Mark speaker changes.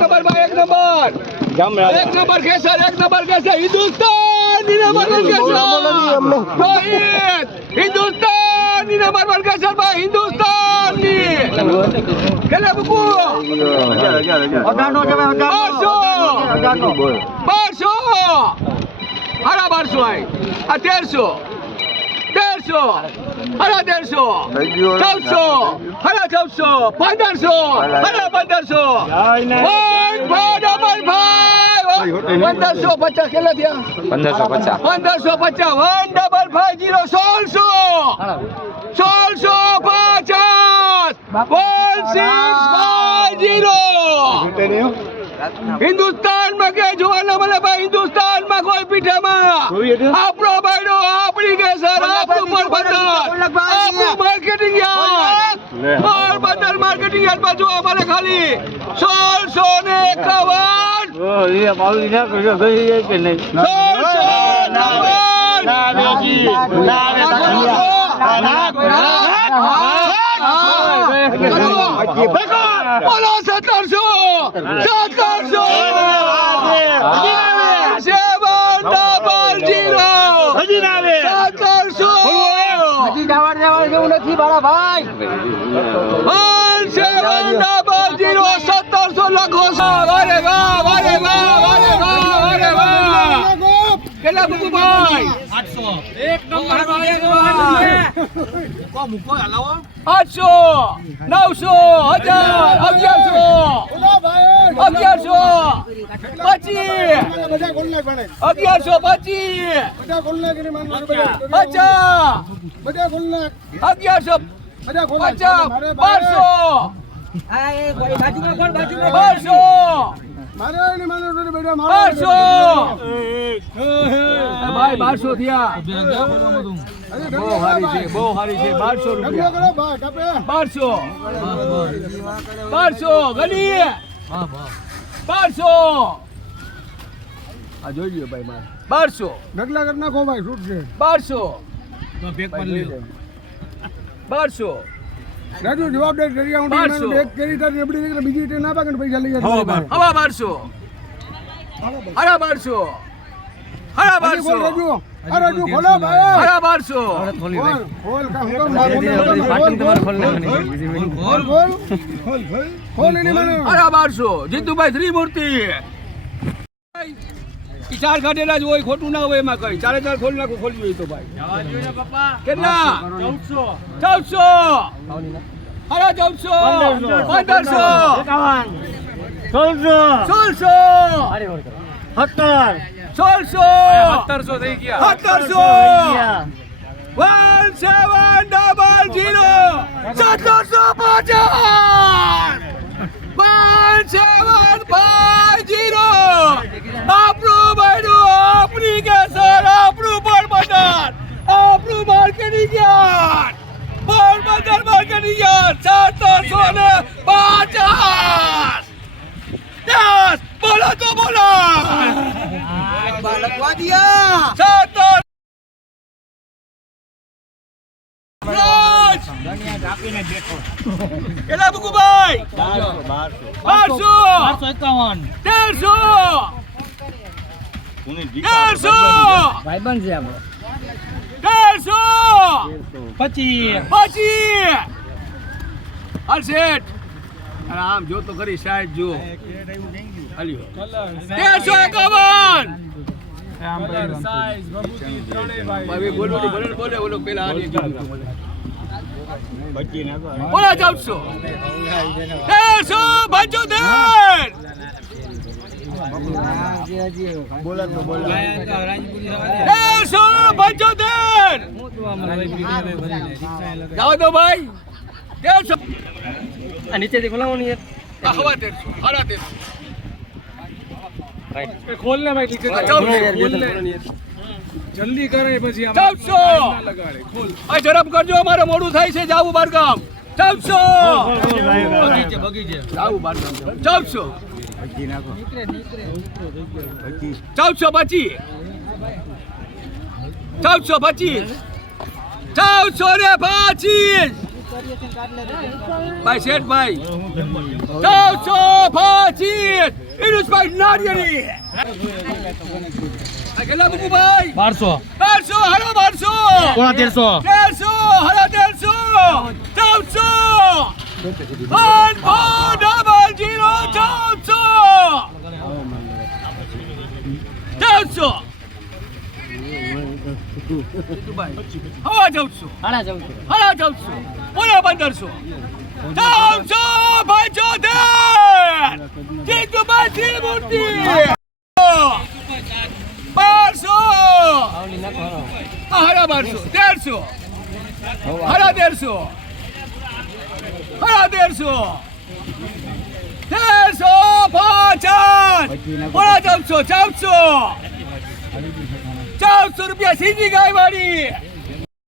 Speaker 1: Number ભાઈ એક number. એક નંબર કેસર એક નંબર કેસર હિન્દુસ્તાન હિન્દુસ્તાન નંબર વન કેસર ભાઈ હિન્દુસ્તાનની કેટલા બુકુ બારસો. બારસો. હાડા બારસો આય. આ તેરસો. તેરસો હાડા તેરસો ચૌદસો હાડા ચૌદસો પંદરસો હાડા પંદરસો પંદરસો પચાસ કેટલા થયા
Speaker 2: પંદરસો પચાસ
Speaker 1: પંદરસો પચાસ વન ડબલ ફાઈવ જીરો સોળસો સોળસો પચાસ વન સિક્સ ફાઈવ જીરો હિન્દુસ્તાનમાં કે જોવાના મળે ભાઈ હિન્દુસ્તાનમાં કોઈ પીઠામાં. આપણો ભાઈડો આપણી કે સર આપણું પોરબંદર આપણું માર્કેટિંગ યાર પોરબંદર માર્કેટિંગ યાર બાજુ અમારે ખાલી. સોળસો ને એકાવન. સોળસો બોલો સત્તરસો સત્તરસો સેવન ડબલ જીરો સત્તરસો વન સેવન ડબલ જીરો સત્તરસો લખો છો વારે વાહ વારે વાહ વારે વાહ વારે વાહ કેટલા ભાઈ આઠસો નવસો હજાર અગિયારસો અગિયારસો પચીસ અગિયારસો પચીસ પચાસ અગિયારસો પચાસ બારસો બારસો બારસો! થયા. બહુ સારી છે બહુ સારી છે. બારસો રૂપિયા. બારસો. બારસો ગણી બારસો. આ જોઈ લ્યો ભાઈ મારે. બારસો.
Speaker 3: ઢગલા કરી નાખો ભાઈ છૂટ છે
Speaker 1: બારસો બારસો.
Speaker 3: રાજુ જવાબદાર કરી હું
Speaker 1: બારસો.
Speaker 3: એક કરી તારી રબડી નીકળે બીજી ટ્રેન ના પાકે ને પૈસા લઈ જાય
Speaker 1: હવા બારસો. હરા બારસો. હરા બારસો.
Speaker 3: રાજુ. રાજુ ખોલો ભાઈ.
Speaker 1: હરા બારસો.
Speaker 3: ખોલ ખોલ પાટણ તમાર ખોલ ખોલ ખોલ ખોલ ખોલ એની મને
Speaker 1: હરા બારસો. જીતુભાઈ ત્રિમૂર્તિ. ચાર કાઢેલા જ હોય ખોટું ના હોય એમાં કઈ. ચારે ચાર ખોલી નાખું ખોલી જોઈએ તો ભાઈ. કેટલા? ચૌદસો. હરા ચૌદસો. પંદરસો. સોળસો. સોળસો. સત્તરસો થઈ ગયા. સત્તરસો. One seven double zero. સત્તરસો પચાસ વન સેવન ફાઈવ જીરો. આપણું બન્યું આપણી કેસર આપણું પોરબંદર આપણું માર્કેટિંગ યાર પણ બજાર માર્કેટિંગ યાર્ડ સત્તરસો ને પચાસ. દસ બોલો તો બોલો. બાળકવા દિયા સાતસો કેટલા બુકુભાઈ બારસો તેરસો. તેરસો તેરસો
Speaker 2: પચીસ.
Speaker 1: પચીસ! હર્ષેઠ અરે આમ જો તો ખરી સાહેબ જો. તેરસો એકાવન. બોલો ચૌદસો તેરસો પંચોતેર તેરસો પંચોતેર જાઓ તો ભાઈ.
Speaker 2: નીચેથી ખોલાવો
Speaker 1: હવા તેરસો હાડા તેરસો
Speaker 3: ખોલ ને ભાઈ
Speaker 1: ચૌદસો
Speaker 3: જલ્દી. કરે પછી
Speaker 1: ચૌદસો આ ઝડપ કરજો અમારે મોડું થાય છે જાવું બારગામ ચૌદસો જાવું બારગામ ચૌદસો ચૌદસો પચીસ. ચૌદસો પચીસ. ચૌદસો ને પચીસ. ભાઈ શેઠ ભાઈ. ચૌદસો પચીસ. મારી આ કેટલા મૂકું ભાઈ?
Speaker 2: બારસો.
Speaker 1: બારસો હાલો બારસો.
Speaker 2: પોણા તેરસો.
Speaker 1: તેરસો હાલો તેરસો. ચૌદસો. વન ફોર ડબલ જીરો ચૌદસો ચૌદસો હવા ચૌદસો
Speaker 2: સાડા ચૌદસો
Speaker 1: હાડા ચૌદસો ઓલા પંદરસો ચૌદસો પંચોતેર જીતુભાઈ ત્રિમૂર્તિ બારસો. હાડા બારસો. તેરસો. હાડા તેરસો. હાડા તેરસો. તેરસો પચાસ પોણા ચૌદસો ચૌદસો ચૌદસો રૂપિયા સીધી ગાય વાળી